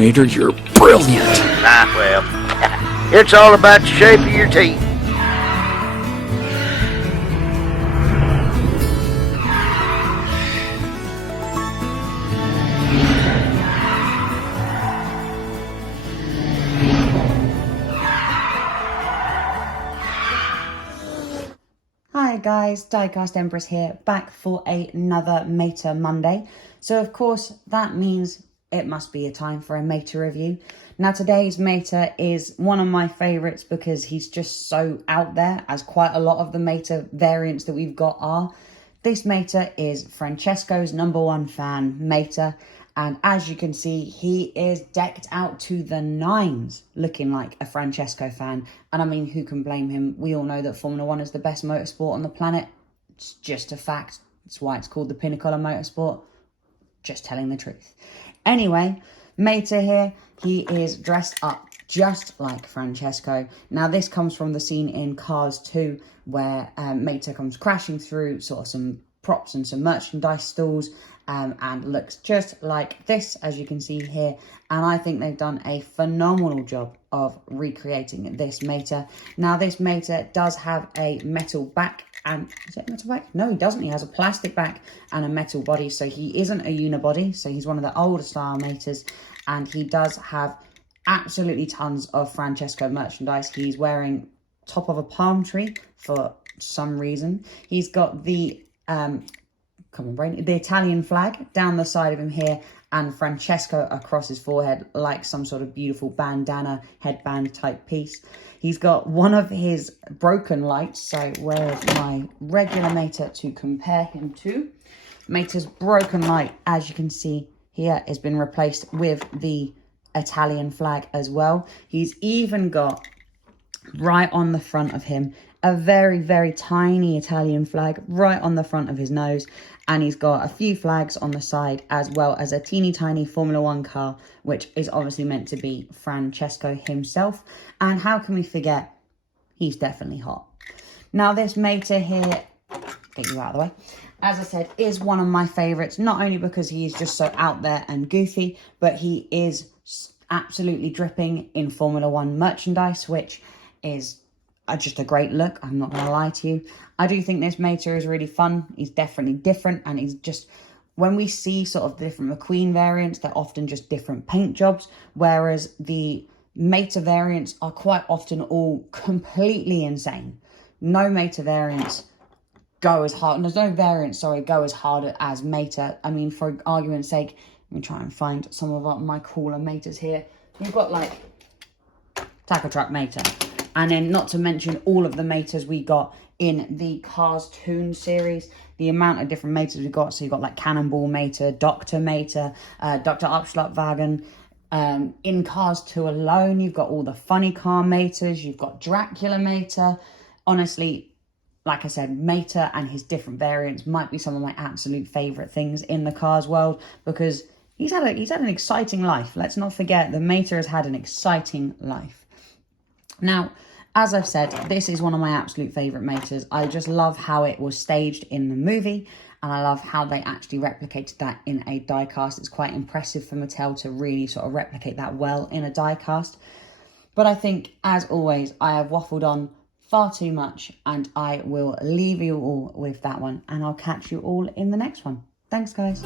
Mater, you're brilliant. Ah, well, it's all about the shape of your teeth. Hi guys, Diecast Empress here, back for another Mater Monday. So of course that means it must be a time for a Mater review. Now today's Mater is one of my favourites because he's just so out there, as quite a lot of the Mater variants that we've got are. This Mater is Francesco's #1 fan Mater, and as you can see, he is decked out to the nines, looking like a Francesco fan. And I mean, who can blame him? We all know that Formula 1 is the best motorsport on the planet. It's just a fact. That's why it's called the pinnacle of motorsport. Just telling the truth. Anyway, Mater here, he is dressed up just like Francesco. Now this comes from the scene in Cars 2 where Mater comes crashing through sort of some props and some merchandise stalls and looks just like this, as you can see here. And I think they've done a phenomenal job of recreating this Mater. Now this Mater does have a metal back, and is it metal back? No, he doesn't. He has a plastic back and a metal body, so he isn't a unibody. So he's one of the older style Maters, and he does have absolutely tons of Francesco merchandise. He's wearing top of a palm tree for some reason. He's got the the Italian flag down the side of him here, and Francesco across his forehead like some sort of beautiful bandana headband type piece. He's got one of his broken lights, so where's my regular Mater to compare him to? Mater's broken light, as you can see here, has been replaced with the Italian flag as well. He's even got, right on the front of him, a very, very tiny Italian flag right on the front of his nose. And he's got a few flags on the side, as well as a teeny tiny Formula 1 car, which is obviously meant to be Francesco himself. And how can we forget? He's definitely hot. Now this Mater here, get you out of the way, as I said, is one of my favourites, not only because he is just so out there and goofy, but he is absolutely dripping in Formula 1 merchandise, which is just a great look. I'm not going to lie to you. I do think this Mater is really fun. He's definitely different, and he's just, when we see sort of the different McQueen variants, they're often just different paint jobs, whereas the Mater variants are quite often all completely insane. No Mater variants go as hard, there's no variants, sorry, go as hard as Mater. I mean, for argument's sake, let me try and find some of my cooler Maters here. You've got like Taco Truck Mater. And then not to mention all of the Maters we got in the Cars Toon series. The amount of different Maters we got. So you've got like Cannonball Mater, Dr. Mater, Dr. Abschlusswagen. In Cars 2 alone, you've got all the funny car Maters. You've got Dracula Mater. Honestly, like I said, Mater and his different variants might be some of my absolute favourite things in the Cars world, because he's had an exciting life. Let's not forget, the Mater has had an exciting life. Now, as I've said, this is one of my absolute favourite Maters. I just love how it was staged in the movie, and I love how they actually replicated that in a diecast. It's quite impressive for Mattel to really sort of replicate that well in a diecast. But I think, as always, I have waffled on far too much, and I will leave you all with that one, and I'll catch you all in the next one. Thanks, guys.